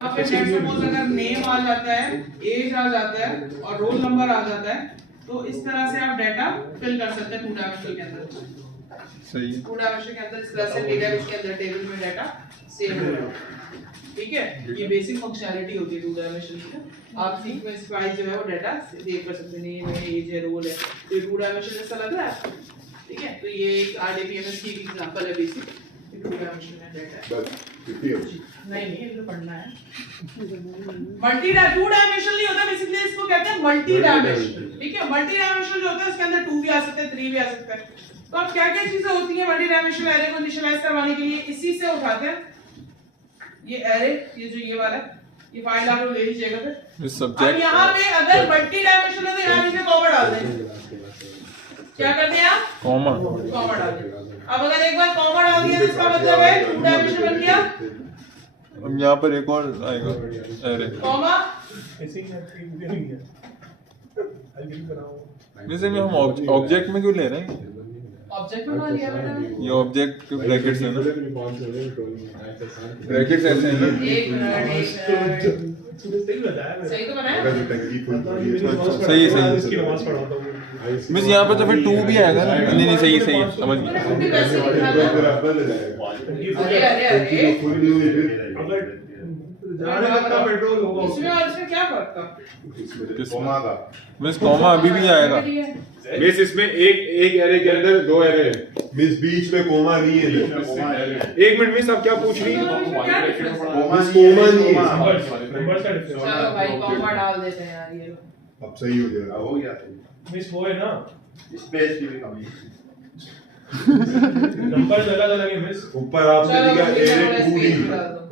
Suppose अगर name आ जाता है, एज आ जाता है और रोल नंबर आ जाता है, तो इस तरह से आप डाटा फिल कर सकते हैं टू डायमेंशनल के अंदर। सही है। टू डायमेंशनल के अंदर इस तरह से डेटाबेस के अंदर टेबल में डाटा सेव हो रहा है। ठीक है, ये बेसिक फंक्शनैलिटी होती है टू डायमेंशनल की। आप सीक्वेंस वाइज जो है वो डाटा सेव कर सकते हैं, नेम है, एज है, रोल है। तो टू डायमेंशनल जैसा लग रहा है। ठीक है, तो ये एक आरडीबीएमएस की एग्जांपल है बेसिक टू डायमेंशनल में डाटा। नहीं ये तो पढ़ना है। मल्टी टू डायमेंशनल नहीं होता, बेसिकली इसको कहते हैं मल्टी डायमेंशनल। ठीक है, मल्टी डायमेंशनल जो होता है उसके अंदर 2 भी आ सकते हैं, 3 भी आ सकते हैं। तो अब क्या-क्या चीजें होती हैं मल्टी डायमेंशनल एरे को इनिशियलाइज करवाने के लिए? इसी से उठाते हैं ये एरे, ये जो ये वाला ये फाइल आप लोग ले लीजिएगा फिर। अब यहाँ पे अगर मल्टी डायमेंशनल है तो यहाँ नीचे कॉमा डाल दें। क्या करते हैं आप? कॉमा डाल दें। अब अगर एक बार कॉमा डाल दिया तो इसका मतलब है टू डायमेंशनल बन गया। अब यहाँ पर एक और आएगा अरे कॉमा जैसे हम ऑब्जेक्ट में क्यों ले रहे हैं? ऑब्जेक्ट बना लिया मैंने। ये ऑब्जेक्ट ब्रैकेट्स है ना, ब्रैकेट्स ऐसे हैं ना। एक मिनट सही तो बनाया? सही मिस यहाँ पे तो फिर 2 भी आएगा ना। नहीं सही है समझ गया। इसमें और इसमें क्या फर्क था? मिस कॉमा अभी भी आएगा मिस। इसमें एक एरे के अंदर 2 एरे है मिस, बीच में कोमा नहीं है। एक मिनट मिस, आप क्या पूछ रही हैं? कोमा नहीं है। चलो भाई कॉमा डाल देते हैं यार, ये अब सही हो जाएगा। हो गया मिस वो है ना, स्पेस की भी कमी। नंबर अलग है मिस। ऊपर आपने लिखा एरे 2D,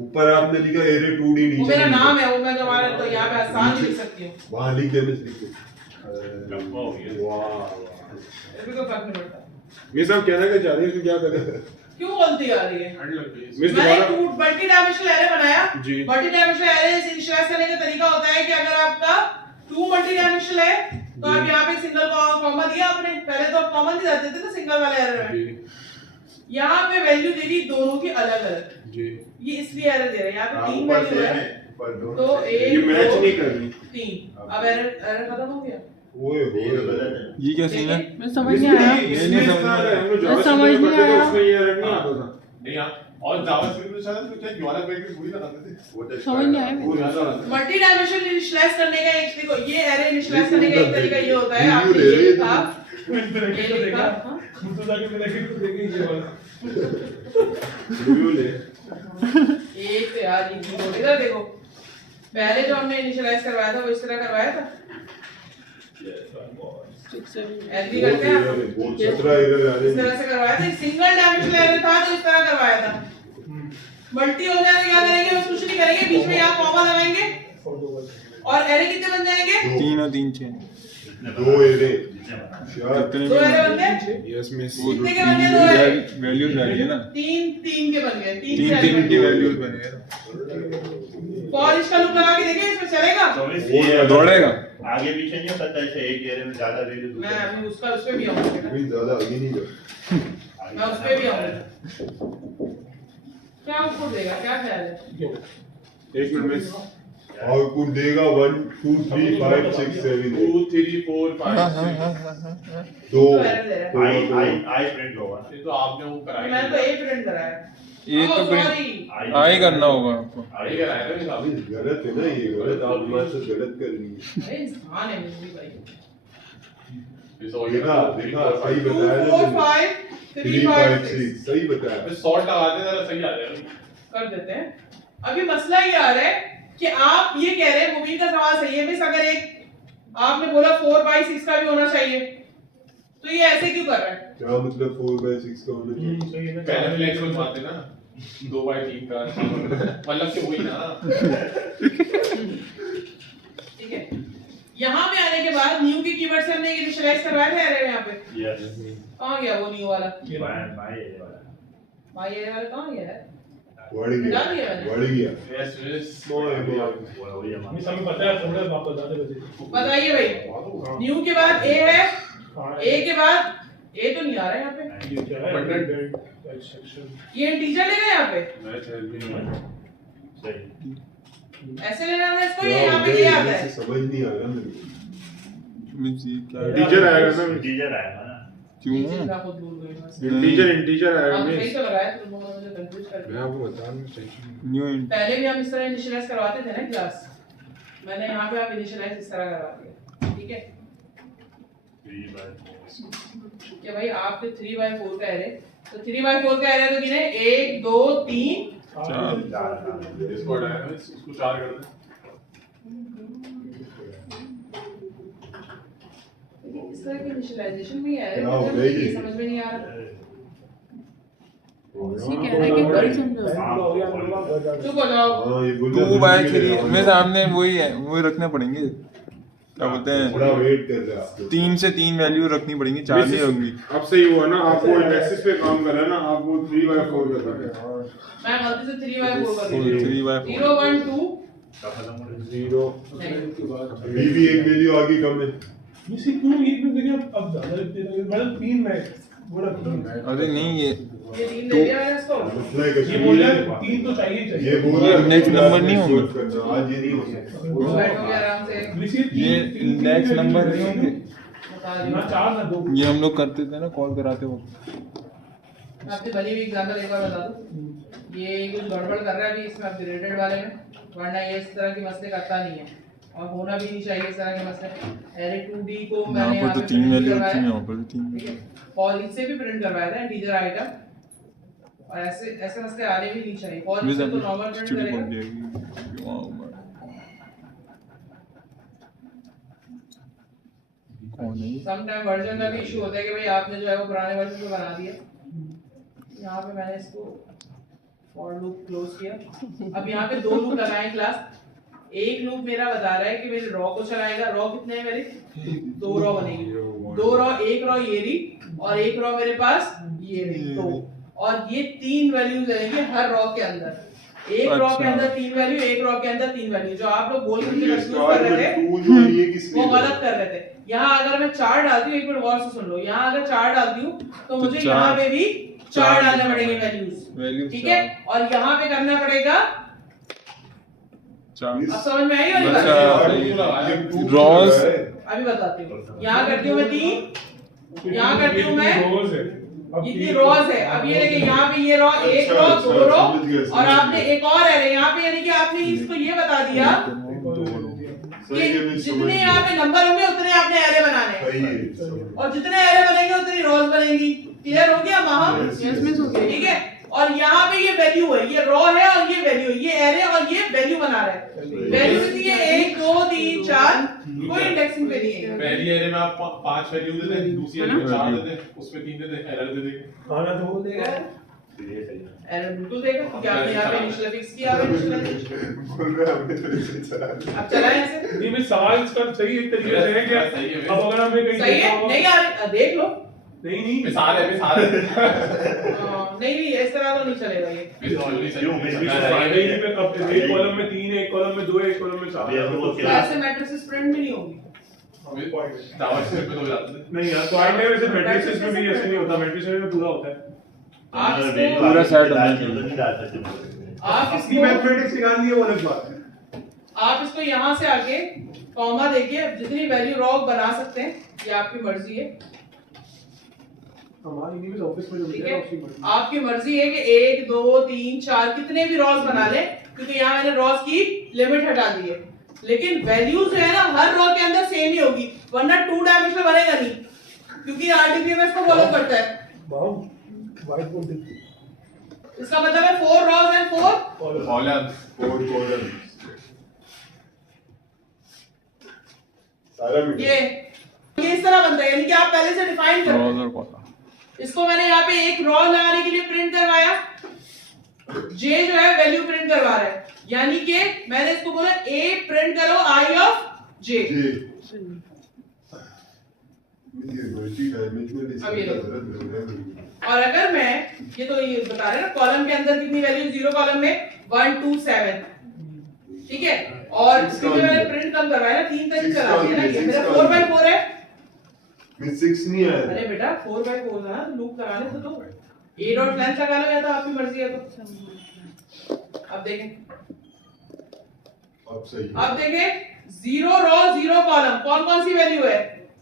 ऊपर आपने लिखा एरे 2D, नीचे वो मेरा नाम है, वो मैं तुम्हारा तो यहाँ पे आसान लिख सकती हूँ। वहाँ लिख दे मिस, लिख दे। वाह इसमें कोई फर्क नहीं पड़ता। मिस आप कहना क्या चाह रही हैं, क्या करें? क्यों गलती आ रही है? मिस मैंने दोबारा मल्टी डायमेंशनल एरे बनाया। जी। मल्टी डायमेंशनल एरे से इनिशियलाइज करने का तरीका होता है कि अगर आपका 2 मल्टी डायमेंशनल है तो आप यहाँ पे सिंगल कॉमा दिया आपने। पहले तो आप कॉमन नहीं देते थे ना सिंगल वाले एरे में। यहाँ पे वैल्यू दे दी दोनों की अलग-अलग। जी। ये इसलिए एरर दे रहे हैं। यहाँ पे 3 वैल्यू है तो ये मैच नहीं कर रही। 3। अब एरर खत्म हो गया। ओए ये क्या सीन है? मैं समझ नहीं आया। समझ नहीं आया। उसमें ये एरर नहीं आता था। नहीं यार, और जावास्क्रिप्ट में शायद कुछ एक ज्वाला ब्रैकेट पूरी लगाते थे। समझ नहीं आया। वो याद आ रहा था। मल्टी डायमेंशनल इनिशियलाइज करने का एक देखो, ये एरे इनिशियलाइज करने का एक तरीका ये होता है। आपने ये लिखा, ये लिखा, तो जाके ब्रैकेट को देखें ये वाला। रिव्यू ले। एक यार ये इधर देखो, पहले जो हमने इनिशियलाइज करवाया था वो इस तरह करवाया था। एलबी करते हैं बहुत 17 एरर आ रहे इस तरह से करवाया था। सिंगल डायमेंशनल एरे था तो इस तरह करवाया था। मल्टी हो जाए तो क्या करेंगे? बस कुछ नहीं करेंगे, बीच में यहाँ कॉमा लगाएंगे और एरे कितने बन जाएंगे? 3 और 3 6 2 एरे। कितने 2 एरे बन गए। Yes miss. कितने के बन गए? 2 एरे। वैल्यूज आ रही है ना, 3 के बन गए। 3 की वैल्यूज बन गए। फॉर इसका लूप लगा के देखिए, इसमें चलेगा? वो दौड़ेगा आगे पीछे नहीं हो सकता ऐसे एक एरे में ज्यादा वैल्यू। मैं अभी उसका उस पे भी आऊंगा। नहीं ज्यादा आगे नहीं जा। मैं उस पे भी आऊंगा। क्या आउटपुट देगा? क्या ख्याल है? एक मिनट मिस। आउटपुट देगा 1 2 3 5 6 7 2 3 4 5 6। दो आई प्रिंट होगा। ये तो आपने वो कराया। मैं तो ए प्रिंट करा है। एक तो सॉरी आई करना होगा आपको। आई कराया ना साहब। गलत है ना, ये गलत आप हमारे साथ गलत कर रही है। अरे इंसान है मेरी भाई। देखा सही 2 बताया 4 ना। 5 3 3 5 5 6 6 सही बताया। सॉल्ट लगाते जरा सही आ जाएगा। कर देते हैं। अभी मसला ये आ रहा है कि आप ये कह रहे हैं, मुबीन का सवाल सही है मिस, अगर एक आपने बोला 4/6 का भी होना चाहिए तो ये ऐसे क्यों कर रहा है? क्या मतलब 4/6 का होना चाहिए? सही है ना। पहले फ्लेक्स में बात है ना 2/3 का मतलब कि वही ना। ठीक है, यहाँ पे आने के बाद न्यू के कीवर्ड से हमने इनिशियलाइज करवाया था एरे यहाँ पे। यस कहाँ गया वो न्यू वाला? बाय ये वाला। भाई एरे वाला कहाँ गया है? बढ़ गया यस मिस। मिस हमें पता है थोड़ा वापस आते बजे। बताइए भाई, न्यू के बाद ए है, ए के बाद ए तो नहीं आ रहा है यहाँ पे। ये क्या है? ये इंटीजर लेगा यहाँ पे। सही ऐसे लेना था इसको, ये यहाँ पे ये आता है। समझ नहीं आ रहा मेरे को। मींस ये क्या टीचर आएगा ना, टीचर आएगा ना। क्यों मैं खुद भूल गई बस। इंटीजर आएगा आप मिस। सही तो लगाया, तुम लोगों ने मुझे कंफ्यूज कर मैं दिया। आपको बता रहा हूँ सही। न्यू पहले भी हम इस तरह इनिशियलाइज करवाते थे ना क्लास, मैंने यहाँ पे आप इनिशियलाइज इस तरह करवा दिया, ठीक है? कि भाई आपके 3/4 का एरे, तो 3/4 का एरे तो गिने 1 2 3 4 इसको हटाया ना, इसको 4 कर दे। लेकिन इस तरह की इनिशियलाइजेशन भी है, क्या हो मुझे गया ये? समझ में नहीं आ रहा। उसी कह रहा है कि बड़ी समझो। चुप हो जाओ। हाँ ये बोलो 2/3 मेरे सामने वही है, वही रखने पड़ेंगे, क्या बोलते थोड़ा हैं, वेट कर रहे आप 3 से 3 वैल्यू रखनी पड़ेंगी, 4 नहीं होंगी। अब सही हुआ ना, आप वो इंडेक्सेस पे काम कर रहे हैं ना, आप वो 3/4 कर रहे हैं। मैं गलती से 3/4 कर दी। 3/4 0 1 2 0 अभी भी एक वैल्यू आगे कम है। इसी क्यों एक में देखिए अब ज्यादा लिखते हैं, मतलब 3 में बोला 3 अरे नहीं ये ये 3 ले लिया मैंने इसको। मसला है ये कश्मीर बोल रहा में। है 3 तो चाहिए ये चाहिए। बोल रहा है इंडेक्स नंबर नहीं होंगे। आज ये नहीं हो सकता। बैठो आराम से। ये इंडेक्स नंबर नहीं होंगे, बता ना दिया। 4 ना 2। ये हम लोग करते थे ना कॉल कराते वक्त। मैं आपकी बनी हुई एग्जांपल एक बार बता दूं। ये कुछ गड़बड़ कर रहा है अभी इसमें अपग्रेडेड वाले में, वरना ये इस तरह के मसले करता नहीं है और होना भी नहीं चाहिए इस तरह के मसले। एरे 2D को यहाँ मैंने पर तो पे 3 print वैल्यू करवाया, रखी है, यहाँ पर भी 3। ठीक है? और इससे भी प्रिंट करवाया था इंटीजर आइटम, और ऐसे ऐसे मसले आने भी नहीं चाहिए। और इससे तो नॉर्मल प्रिंट स्टडी करेगा। पहुंच जाएगी। कौन है ये? सम टाइम वर्जन का भी इशू होता है कि भाई आपने जो है वो पुराने वर्जन को बना दिया। यहाँ पे मैंने इसको फॉर लूप क्लोज किया। अब यहाँ पे 2 लूप लगाए क्लास। एक लूप मेरा बता रहा है कि मेरे रॉ को चलाएगा। रॉ कितने हैं मेरे? 2 रॉ बनेगी। 2 रॉ, एक रॉ ये रही और एक रॉ मेरे पास ये रही 2, और ये 3 वैल्यूज रहेंगे हर रॉ के अंदर। एक रॉ के अंदर 3 वैल्यू, एक रॉ के अंदर 3 वैल्यू। जो आप लोग बोल के मुझे कंफ्यूज कर रहे थे तू जो ये किस वो गलत कर रहे थे। यहाँ अगर मैं 4 डालती हूँ, एक मिनट गौर से सुन लो, यहाँ अगर 4 डालती हूँ तो मुझे चार- यहाँ पे भी 4 डालने पड़ेंगे वैल्यूज वैल्यूज, ठीक है? और यहाँ पे करना पड़ेगा, 4। अब समझ में आई वाली अच्छा, बात? सही। रॉस अभी बताती हूँ। यहाँ करती हूँ मैं 3, यहाँ करती हूँ मैं, रोज है। अब इतनी रॉस है। अब ये देखिए यहाँ पे ये रॉ, एक रॉ, 2 रॉ, और आपने एक और है यहाँ पे, यानी कि आपने इसको ये बता दिया कि जितने यहाँ पे नंबर होंगे उतने आपने एरे बनाने हैं, सही है। और जितने एरे बनेंगे उतनी रोज बनेंगी। क्लियर हो गया वहां? Yes, मिस हो गया। ठीक है? और यहाँ पे ये वैल्यू है, ये रॉ है और ये वैल्यू है, ये एरे और ये वैल्यू बना रहा है। वैल्यू कितनी है? 1 2 3 4, कोई इंडेक्सिंग पे नहीं है। पहली एरे में आप 5 वैल्यू दे दें, दूसरी एरे में 4 दे दें, उसमें 3 दे दें, एरर दे दें। खाना तो देगा एरर बिल्कुल देगा, क्योंकि आपने यहाँ पे इनिशियल फिक्स किया है। बोल रहे हैं अपने तरफ से चला रहे हैं। अब चलाएं ऐसे। नहीं, मैं सवाल इसका सही एक तरीके से है कि सही है। अब अगर हमें कहीं सही है? नहीं यार, देख लो। नहीं मिसाल है नहीं, इस तरह तो नहीं चलेगा ये। फायदा ही नहीं पे अब एक कॉलम में 3 है, एक कॉलम में 2 है, एक कॉलम में 4 है। ऐसे मैट्रिसेस प्रिंट भी नहीं होंगी। जावास्क्रिप्ट में तो हो जाता है। नहीं यार, पॉइंट है वैसे मैट्रिसेस में भी ऐसे नहीं होता, मैट्रिसेस में पूरा होता है। आप इसको पूरा सेट होना आप असली इसको मैथमेटिक्स निकालनी है वो अलग बात है। आप इसको यहाँ से आके कॉमा देके जितनी वैल्यू रॉ बना सकते हैं, ये आपकी मर्जी है, हमारी नहीं ऑफिस में जो ठीक मिलेगा है? उसकी मर्जी। आपकी मर्जी है कि 1 2 3 4 कितने भी रॉस बना ले, क्योंकि यहाँ मैंने रॉस की लिमिट हटा दी है। लेकिन वैल्यूज जो है ना हर रॉ के अंदर सेम ही होगी, वरना 2 डायमेंशनल बनेगा नहीं, क्योंकि आरडीबीएमएस को फॉलो करता है। वाओ, व्हाइट बोर्ड दिख इसका मतलब है 4 रॉस एंड 4 कॉलम 4 कॉलम सारा मिल ये इस तरह बनता है, यानी कि आप पहले से डिफाइन कर रहे हैं। इसको मैंने यहाँ पे एक रॉ लगाने के लिए प्रिंट करवाया, जे जो है वैल्यू प्रिंट करवा रहा है, यानी कि मैंने इसको बोला ए प्रिंट करो आई ऑफ जे। अब ये और अगर मैं ये तो ये बता रहे हैं ना कॉलम के अंदर कितनी वैल्यू, 0 कॉलम में 1 2 7, ठीक है? और इसके लिए मैंने प्रिंट कम करवाया ना, 3 तक चला दिया ना, ये मेरा 4/4 है। मैं 6 नहीं आया। अरे बेटा 4/4 था ना, लूप लगाने से तो a डॉट लेंथ लगा लो, या तो आपकी मर्जी है तो। अब देखें अब सही अब देखें 0 रो 0 कॉलम, कौन कौन सी वैल्यू है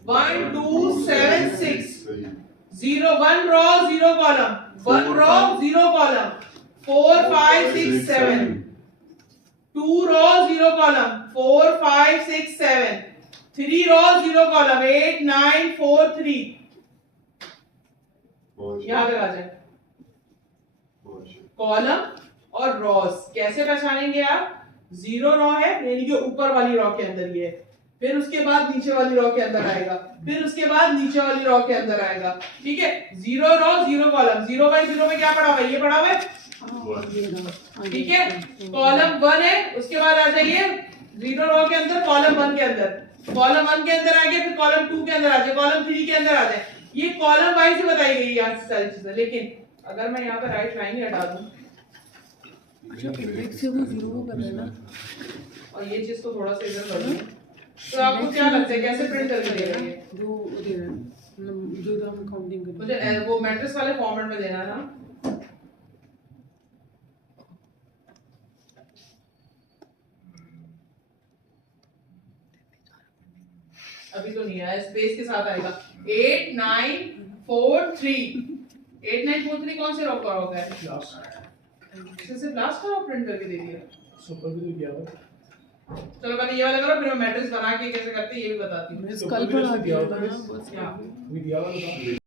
1 2 7 6, सही 0 1 रो 0 कॉलम, 1 रो 0 कॉलम, 4 5 6 7, 2 रो 0 कॉलम, 4 5 6 7, 3 रो 0 कॉलम, 8 9 4 3। यहां तक आ जाए। कॉलम और रॉस कैसे पहचानेंगे आप? 0 रो है यानी कि ऊपर वाली रो के अंदर ये है, फिर उसके बाद नीचे वाली रो के अंदर आएगा, फिर उसके बाद नीचे वाली रो के अंदर आएगा। ठीक है, 0 रो 0 कॉलम, 0 बाई 0 में क्या पड़ा हुआ है? ये पड़ा हुआ है। ठीक है, कॉलम 1 है, उसके बाद आ जाइए 0 रो के अंदर कॉलम 1 के अंदर, कॉलम 1 के अंदर आ गए, फिर कॉलम 2 के अंदर आ जाए, कॉलम 3 के अंदर आ जाए। ये कॉलम वाइज से बताई गई है सारी चीजें। लेकिन अगर मैं यहाँ पे राइट लाइन हटा दूं, अच्छा इंडेक्स से वो 0 कर रहा है ना, और ये चीज को थोड़ा सा इधर कर दूं, तो आपको क्या लगता है कैसे प्रिंट करके दे रही है? जो दे रहा है मतलब जो इधर हम काउंटिंग कर मुझे वो मैट्रिक्स वाले फॉर्मेट में देना है ना। अभी तो नहीं आया, स्पेस के साथ आएगा। 8 9 4 3, 8 9 4 3 कौन से रो का होगा? इससे लास्ट का प्रिंट करके दे दिया। सुपर भी तो किया हुआ चलो पहले ये वाला करो, फिर मैं मैट्रिक्स बना के कैसे करते हैं ये भी बताती हूँ। मैं स्कल पर आ गया था ना बस क्या? भी दिया हुआ था